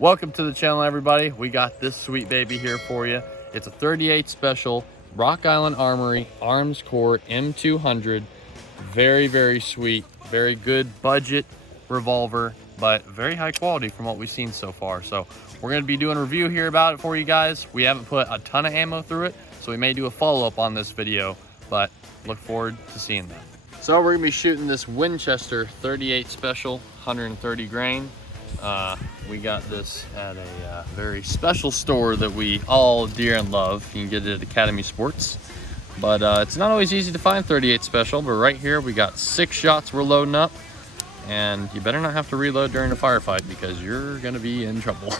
Welcome to the channel, everybody. We got this sweet baby here for you. It's a 38 special Rock Island Armory Arms Core M200. Very sweet, very good budget revolver, but very high quality from what we've seen so far. So we're going to be doing a review here about it for you guys. We haven't put a ton of ammo through it, so we may do a follow-up on this video, but look forward to seeing that. So we're going to be shooting this Winchester 38 special 130 grain. We got this at a very special store that we all dear and love. You can get it at Academy Sports, but it's not always easy to find 38 special. But right here we got 6 shots we're loading up, and you better not have to reload during a firefight because you're gonna be in trouble.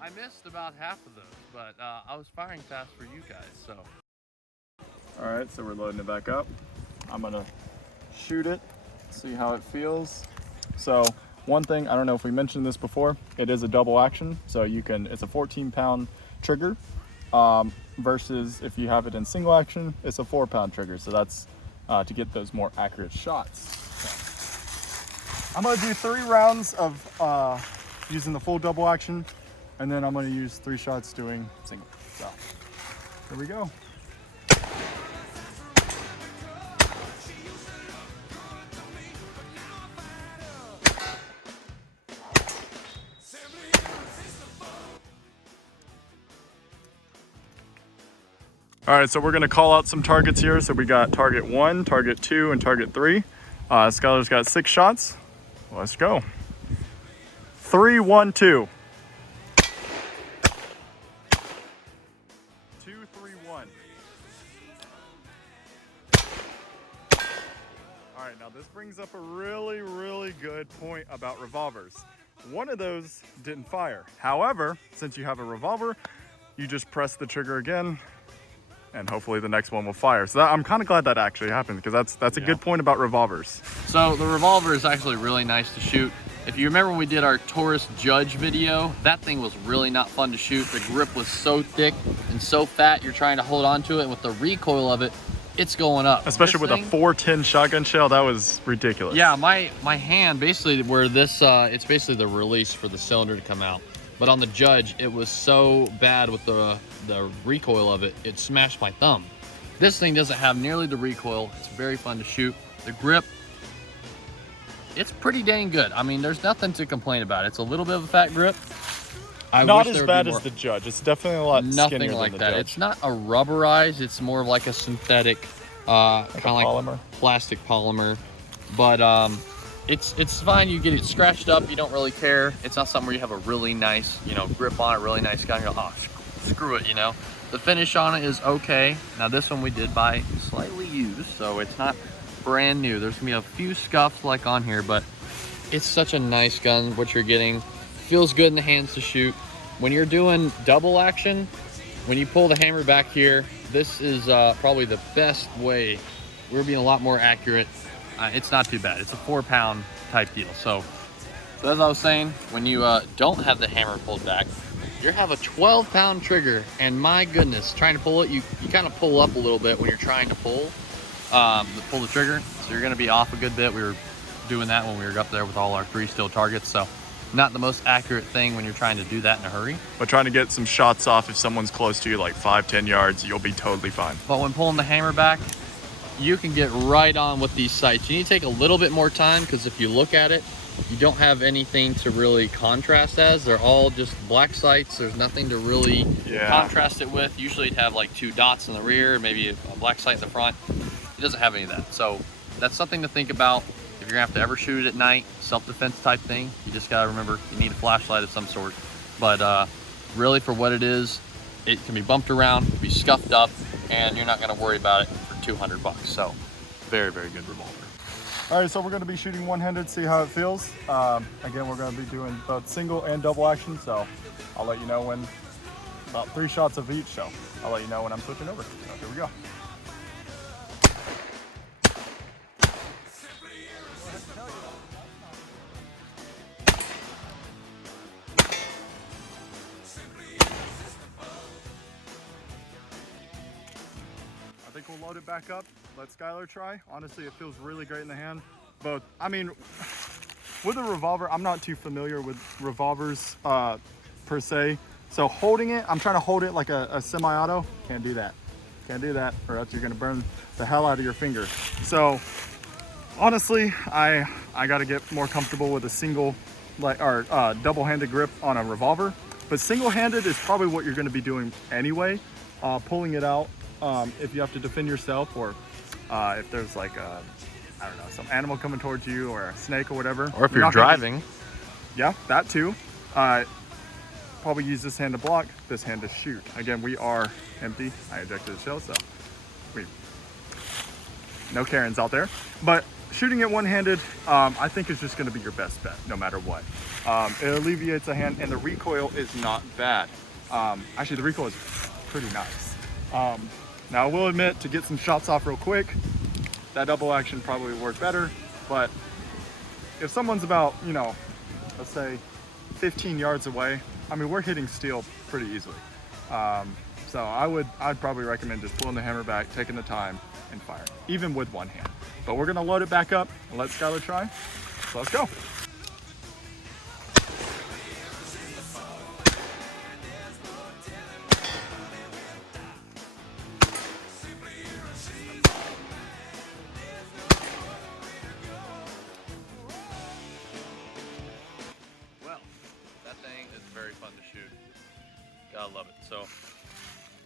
I missed about half of those, but I was firing fast for you guys, so. All right, so we're loading it back up. I'm gonna shoot it, see how it feels. So one thing, I don't know if we mentioned this before, it is a double action. So you can, it's a 14-pound trigger versus if you have it in single action, it's a 4-pound trigger. So that's to get those more accurate shots. So I'm gonna do 3 rounds of using the full double action. And then I'm going to use 3 shots doing single. So here we go. All right, so we're going to call out some targets here. So we got target 1, target 2, and target 3. Skyler's got 6 shots. Let's go. 3, 1, 2. 2, 3, 1. All right, now this brings up a really good point about revolvers. One of those didn't fire. However, since you have a revolver, you just press the trigger again and hopefully the next one will fire. So I'm kind of glad that actually happened because that's a good point about revolvers. So the revolver is actually really nice to shoot. If you remember when we did our Taurus Judge video, that thing was really not fun to shoot. The grip was so thick and so fat, you're trying to hold on to it, and with the recoil of it, it's going up. Especially with a 410 shotgun shell, that was ridiculous. Yeah, my hand, basically where this, it's basically the release for the cylinder to come out. But on the Judge, it was so bad with the recoil of it, it smashed my thumb. This thing doesn't have nearly the recoil. It's very fun to shoot. The grip, it's pretty dang good. I mean, there's nothing to complain about. It's a little bit of a fat grip. Not as bad as the Judge. It's definitely a lot nothing like than the that. Judge. It's not a rubberized. It's more of like a synthetic, kind of like polymer, plastic polymer. But it's fine. You get it scratched up. You don't really care. It's not something where you have a really nice, grip on it, really nice gun. You're like, oh, screw it, The finish on it is okay. Now this one we did buy slightly used, so it's not brand new. There's gonna be a few scuffs like on here, but it's such a nice gun. What you're getting feels good in the hands to shoot. When you're doing double action, when you pull the hammer back here, this is probably the best way. We're being a lot more accurate. It's not too bad. It's a 4-pound type deal. So as I was saying, when you don't have the hammer pulled back, you have a 12-pound trigger, and my goodness, trying to pull it, you kind of pull up a little bit when you're trying to pull the trigger, so you're going to be off a good bit. We were doing that when we were up there with all our 3 steel targets, so not the most accurate thing when you're trying to do that in a hurry. But trying to get some shots off if someone's close to you, like 5-10 yards, you'll be totally fine. But when pulling the hammer back, you can get right on with these sights. You need to take a little bit more time because if you look at it, you don't have anything to really contrast as. They're all just black sights. There's nothing to really contrast it with. Usually you'd have like 2 dots in the rear, maybe a black sight in the front. It doesn't have any of that. So that's something to think about. If you're gonna have to ever shoot it at night, self-defense type thing, you just gotta remember you need a flashlight of some sort. But really for what it is, it can be bumped around, be scuffed up, and you're not gonna worry about it for $200. So very good revolver. All right, so we're gonna be shooting one-handed, see how it feels. Again, we're gonna be doing both single and double action, so I'll let you know when, about 3 shots of each, so I'll let you know when I'm switching over. So here we go. think we'll load it back up. Let Skyler try. Honestly, it feels really great in the hand. Both, I mean, with a revolver, I'm not too familiar with revolvers per se. So holding it, I'm trying to hold it like a semi-auto. Can't do that. Can't do that, or else you're gonna burn the hell out of your finger. So honestly, I gotta get more comfortable with a single, double-handed grip on a revolver. But single-handed is probably what you're gonna be doing anyway. Pulling it out if you have to defend yourself, or if there's like a, I don't know, some animal coming towards you, or a snake or whatever. Or if you're driving. Yeah, that too. Probably use this hand to block, this hand to shoot. Again, we are empty. I ejected the shell, so no Karens out there. But shooting it one-handed, I think is just gonna be your best bet, no matter what. It alleviates a hand, and the recoil is not bad. Actually, the recoil is pretty nice. Now, I will admit, to get some shots off real quick, that double action probably would work better. But if someone's about, you know, let's say 15 yards away, I mean, we're hitting steel pretty easily. So I'd probably recommend just pulling the hammer back, taking the time, and firing, even with one hand. But we're gonna load it back up and let Skyler try. So let's go. Very fun to shoot. Gotta love it. So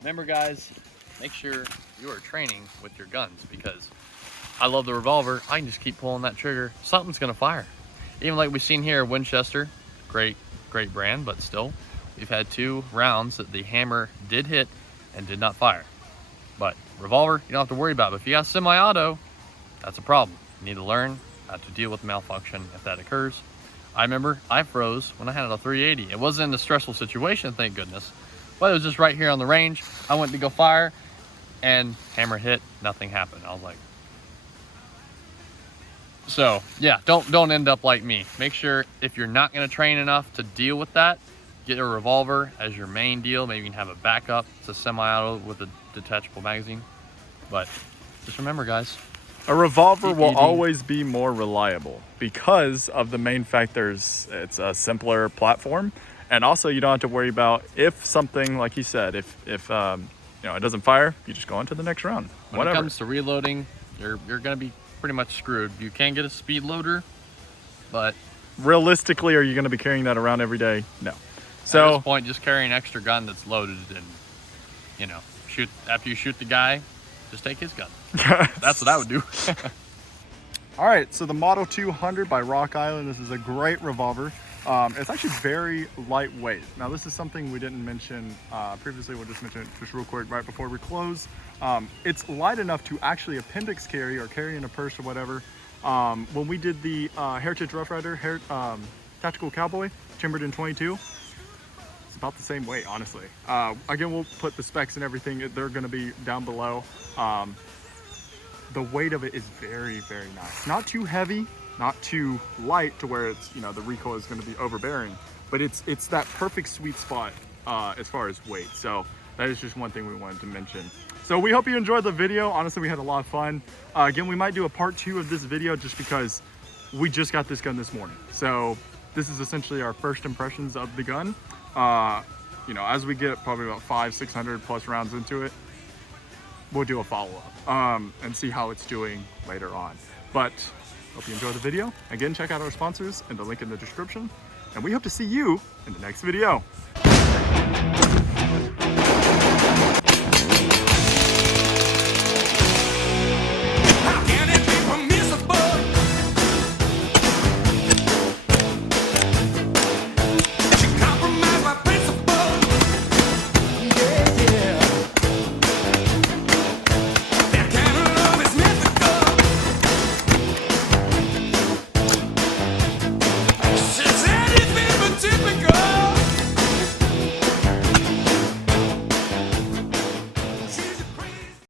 remember, guys, make sure you are training with your guns, because I love the revolver. I can just keep pulling that trigger, something's gonna fire. Even like we've seen here, Winchester, great brand, but still we've had 2 rounds that the hammer did hit and did not fire. But revolver, you don't have to worry about it. But if you got semi-auto, that's a problem. You need to learn how to deal with malfunction if that occurs. I remember I froze when I had a 380. It wasn't a stressful situation, thank goodness, but it was just right here on the range. I went to go fire, and hammer hit, nothing happened. I was like, so yeah, don't end up like me. Make sure, if you're not gonna train enough to deal with that, get a revolver as your main deal. Maybe you can have a backup. It's a semi-auto with a detachable magazine. But just remember, guys, a revolver will always be more reliable because of the main fact it's a simpler platform, and also you don't have to worry about if something, like you said, if you know, it doesn't fire, you just go on to the next round. When it comes to reloading, you're gonna be pretty much screwed. You can get a speed loader, but realistically, are you gonna be carrying that around every day? No. So at this point, just carry an extra gun that's loaded, and you know, shoot after you shoot the guy. Just take his gun. That's what I would do. All right, so the Model 200 by Rock Island. This is a great revolver. It's actually very lightweight. Now, this is something we didn't mention previously. We'll just mention it just real quick right before we close. It's light enough to actually appendix carry or carry in a purse or whatever. When we did the Heritage Rough Rider Tactical Cowboy, chambered in 22, it's about the same weight, honestly. Again, we'll put the specs and everything. They're gonna be down below. The weight of it is very, very nice. Not too heavy, not too light to where it's, you know, the recoil is going to be overbearing, but it's that perfect sweet spot as far as weight. So that is just one thing we wanted to mention. So we hope you enjoyed the video. Honestly, we had a lot of fun. Again, we might do a part 2 of this video just because we just got this gun this morning. So this is essentially our first impressions of the gun. You know, as we get probably about 500-600 plus rounds into it, we'll do a follow-up and see how it's doing later on. But hope you enjoyed the video. Again, check out our sponsors and the link in the description. And we hope to see you in the next video.